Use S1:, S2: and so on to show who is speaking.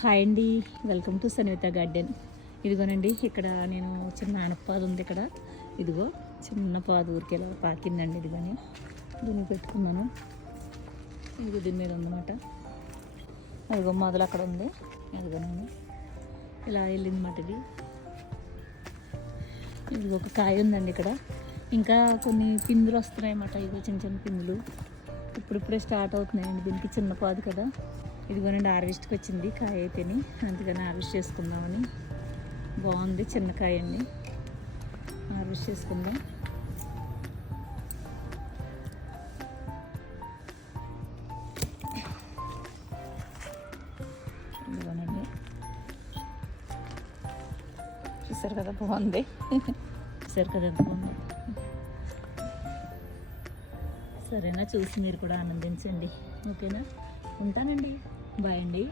S1: Hi అండి. Welcome to Sanvitha garden ఇదిగోనండి ఇక్కడ నేను చిన్న అనపాదు ఉంది ఇక్కడ. ఇదిగో చిన్న పాదు ఊరికి ఇలా పాకిందండి ఇదిగోని. దీన్ని పెట్టుకున్నాను. ఇది దీని మీద ఉందన్నమాట. అదిగో మొదలు అక్కడ ఉంది. అదిగోనండి ఇలా వెళ్ళిందన్నమాట ఇది. ఇది ఒక కాయ ఉందండి ఇక్కడ. ఇంకా కొన్ని పిందులు వస్తున్నాయి అన్నమాట ఇవి చిన్న చిన్న పిందులు. ఇప్పుడిప్పుడే స్టార్ట్ అవుతున్నాయండి. దీనికి చిన్న పాదు కదా. ఇదిగోనండి హార్వెస్ట్కి వచ్చింది కాయ అయితేని. అందుకని హార్వెస్ట్ చేసుకుందామని. బాగుంది చిన్న కాయ అండి. హార్వెస్ట్ చేసుకుందాం. ఇదిగోనండి. చూసారు కదా బాగుంది. చూసారు కదా ఎంత బాగుంది. సరేనా? చూసి మీరు కూడా ఆనందించండి. ఓకేనా? ఉంటానండి. బాయ్ అండి.